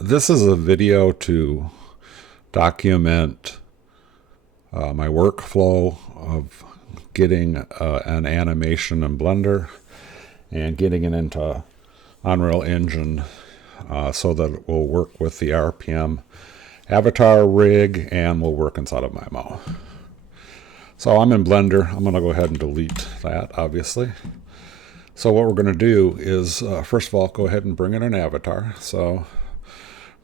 This is a video to document my workflow of getting an animation in Blender and getting it into Unreal Engine so that it will work with the RPM avatar rig and will work inside of Mimo. So I'm in Blender. I'm going to go ahead and delete that, obviously. So what we're going to do is, first of all, go ahead and bring in an avatar. So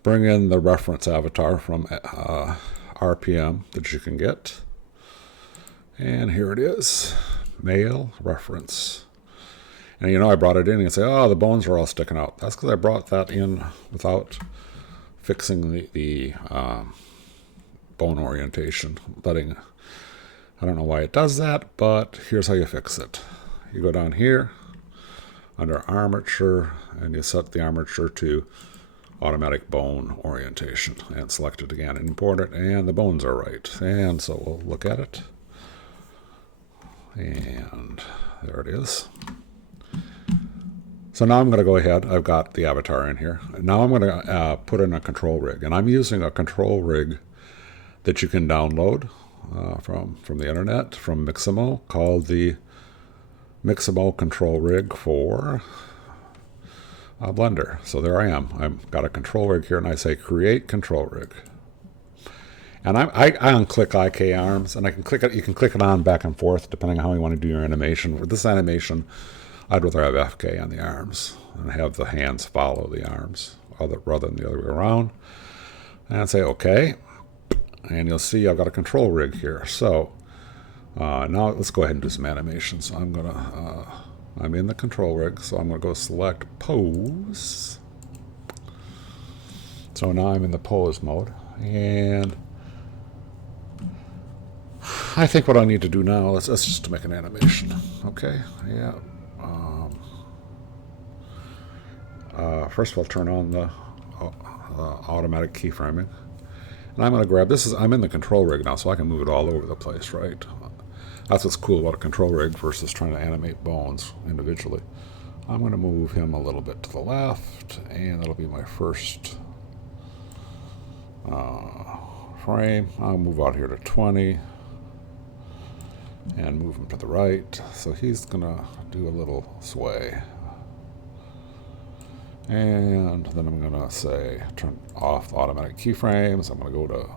bring in the reference avatar from RPM that you can get. And here it is, male reference. And you know, I brought it in and you say, oh, the bones are all sticking out. That's because I brought that in without fixing the bone orientation. I don't know why it does that, but here's how you fix it. You go down here under armature and you set the armature to automatic bone orientation and select it again and import it, and the bones are right. And so we'll look at it. And there it is. So now I'm going to go ahead. I've got the avatar in here. Now I'm going to put in a control rig. And I'm using a control rig that you can download from the internet, from Mixamo, called the Mixamo control rig for Blender. So there I am. I've got a control rig here, and I say create control rig. And I unclick IK arms, and I can click it. You can click it on back and forth depending on how you want to do your animation. For this animation, I'd rather have FK on the arms and have the hands follow the arms rather than the other way around. And say OK. And you'll see I've got a control rig here. So now let's go ahead and do some animations. So I'm in the control rig, so I'm going to go select pose. So now I'm in the pose mode. And I think what I need to do now is just to make an animation. Okay, yeah. First of all, turn on the automatic keyframing. And I'm going to grab this. I'm in the control rig now, so I can move it all over the place, right? That's what's cool about a control rig versus trying to animate bones individually. I'm going to move him a little bit to the left, and that'll be my first frame. I'll move out here to 20 and move him to the right. So he's going to do a little sway. And then I'm going to say turn off the automatic keyframes. I'm going to go to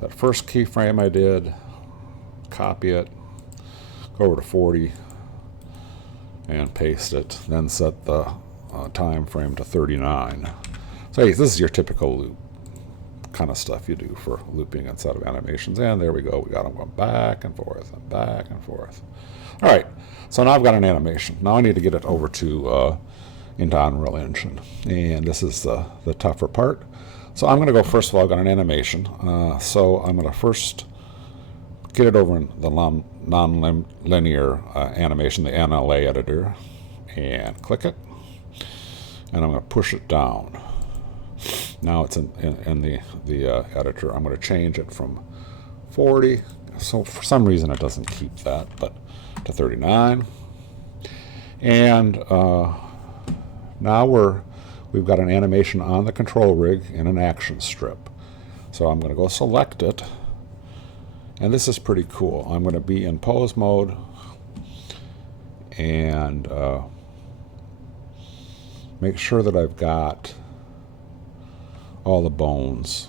that first keyframe I did, copy it, go over to 40 and paste it, then set the time frame to 39. So hey, this is your typical loop kind of stuff you do for looping inside of animations. And there we go. We got them going back and forth and back and forth. All right. So now I've got an animation. Now I need to get it over to into Unreal Engine. And this is the tougher part. So I'm going to go, first of all, I've got an animation. So I'm going to first get it over in the non-linear animation, the NLA editor, and click it. And I'm going to push it down. Now it's in the editor. I'm going to change it from 40. So for some reason it doesn't keep that, but to 39. And now we've got an animation on the control rig in an action strip. So I'm going to go select it. And this is pretty cool. I'm going to be in pose mode and make sure that I've got all the bones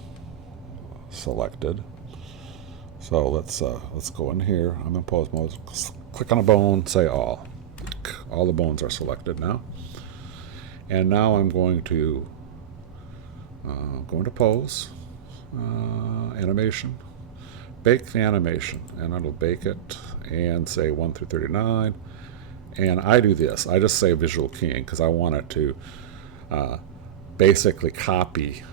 selected. So let's go in here. I'm in pose mode. Click on a bone, say all. All the bones are selected now. And now I'm going to go into pose, animation, bake the animation, and it'll bake it and say 1 through 39. And I do this. I just say visual keying because I want it to basically copy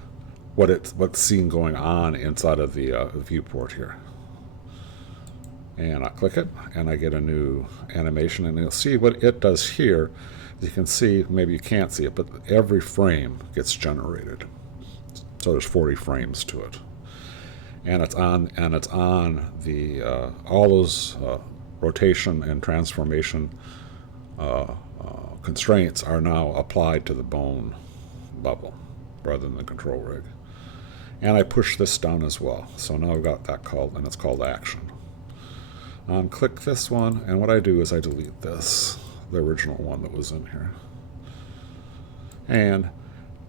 what's seen going on inside of the viewport here. And I click it, and I get a new animation, and you'll see what it does here. You can see, maybe you can't see it, but every frame gets generated. So there's 40 frames to it, and it's on the all those rotation and transformation constraints are now applied to the bone level. rather than the control rig. And I push this down as well. So now I've got that called, and it's called action. Click this one, and what I do is I delete this, the original one that was in here. And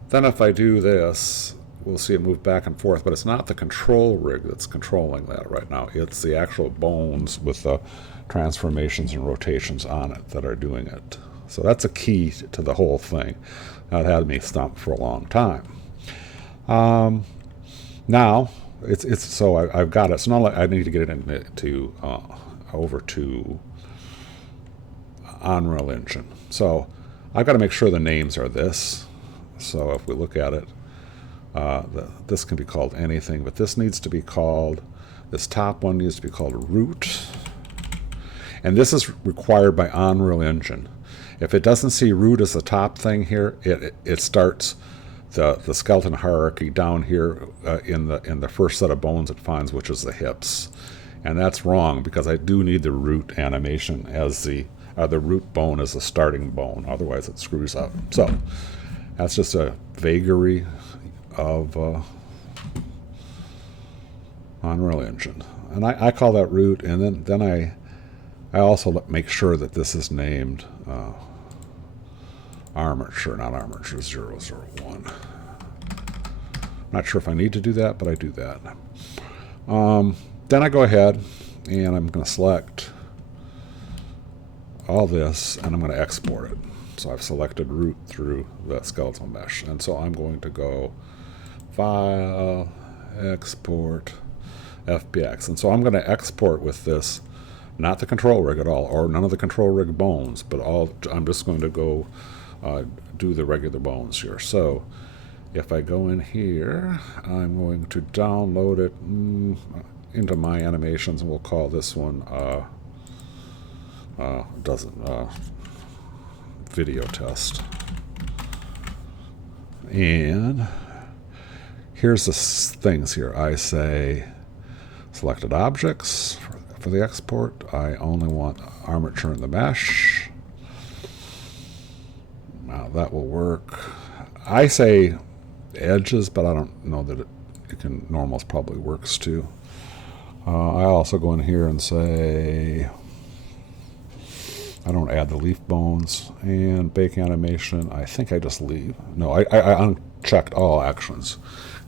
then if I do this, we'll see it move back and forth, but it's not the control rig that's controlling that right now. It's the actual bones with the transformations and rotations on it that are doing it. So that's a key to the whole thing. That had me stumped for a long time. Now it's so I've got it. So now I need to get it into over to Unreal Engine. So I've got to make sure the names are this. So if we look at it, this can be called anything, but this needs to be called, this top one needs to be called root. And this is required by Unreal Engine. If it doesn't see root as the top thing here, it starts the skeleton hierarchy down here in the first set of bones it finds, which is the hips. And that's wrong, because I do need the root animation as the root bone as the starting bone. Otherwise it screws up. So that's just a vagary of Unreal Engine. And I call that root, and then I also make sure that this is named Armature, not Armature 001. Not sure if I need to do that, but I do that. Then I go ahead and I'm going to select all this, and I'm going to export it. So I've selected root through the skeletal mesh, and so I'm going to go File, Export, FBX. And so I'm going to export with this, not the control rig at all, or none of the control rig bones, but I'm just going to go do the regular bones here. So if I go in here, I'm going to download it into my animations, and we'll call this one video test. And here's the things here. I say selected objects for the export. I only want armature in the mesh. Now that will work. I say edges, but I don't know that it can. Normals probably works too. I also go in here and say I don't add the leaf bones, and bake animation. I think I just leave. No, I unchecked all actions.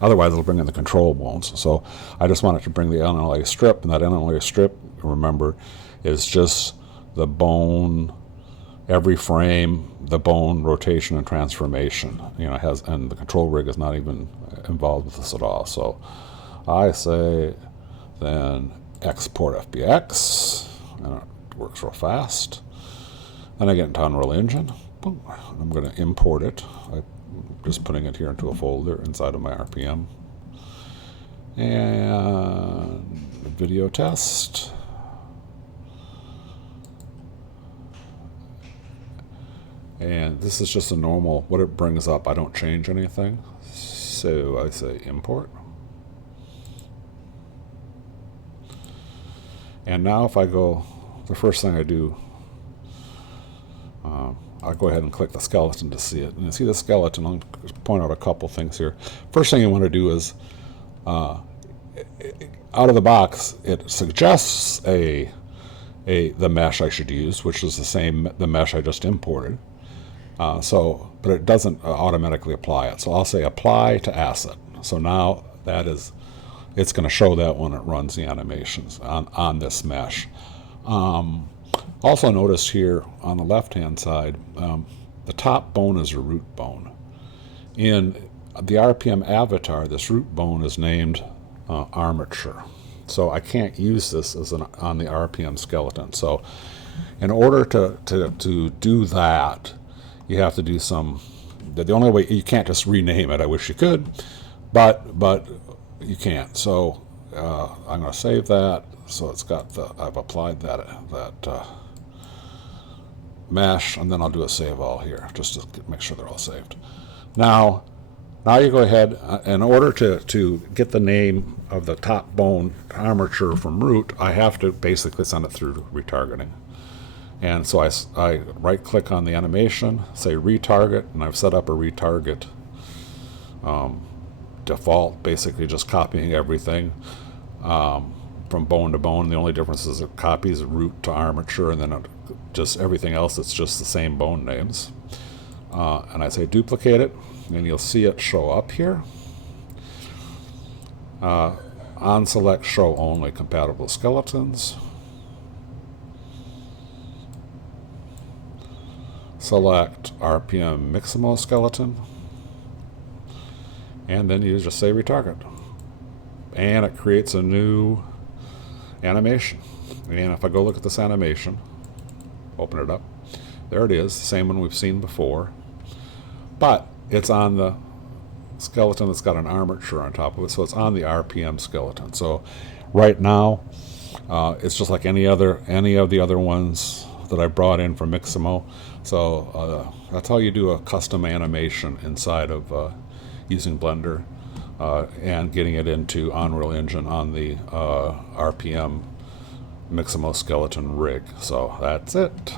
Otherwise, it'll bring in the control bones. So I just want it to bring the NLA strip, and that NLA strip, remember, is just the bone. Every frame, the bone rotation and transformation, has, and the control rig is not even involved with this at all. So I say then export FBX, and it works real fast. Then I get into Unreal Engine. Boom. I'm going to import it. I'm just putting it here into a folder inside of my RPM. And video test. And this is just a normal, what it brings up. I don't change anything. So I say import. And now if I go, the first thing I do, I'll go ahead and click the skeleton to see it. And you see the skeleton, I'll point out a couple things here. First thing you want to do is, out of the box, it suggests the mesh I should use, which is the mesh I just imported. But it doesn't automatically apply it. So I'll say apply to asset. So now it's going to show that when it runs the animations on this mesh. Also notice here on the left-hand side, the top bone is a root bone. In the RPM avatar, this root bone is named armature. So I can't use this on the RPM skeleton. So in order to do that, you have to do the only way, you can't just rename it. I wish you could, but you can't. So I'm going to save that. So it's got I've applied that mesh, and then I'll do a save all here just to make sure they're all saved. Now you go ahead, in order to get the name of the top bone armature from root, I have to basically send it through retargeting. And so I right click on the animation, say retarget, and I've set up a retarget default, basically just copying everything from bone to bone. The only difference is it copies root to armature, and then just everything else, it's just the same bone names. And I say duplicate it, and you'll see it show up here. On select show only compatible skeletons. Select RPM Mixamo skeleton, and then you just say retarget, and it creates a new animation. And if I go look at this animation, open it up, there it is, the same one we've seen before, but it's on the skeleton that's got an armature on top of it, so it's on the RPM skeleton. So right now, it's just like any of the other ones that I brought in from Mixamo. So that's how you do a custom animation inside of using Blender and getting it into Unreal Engine on the RPM Mixamo skeleton rig. So that's it.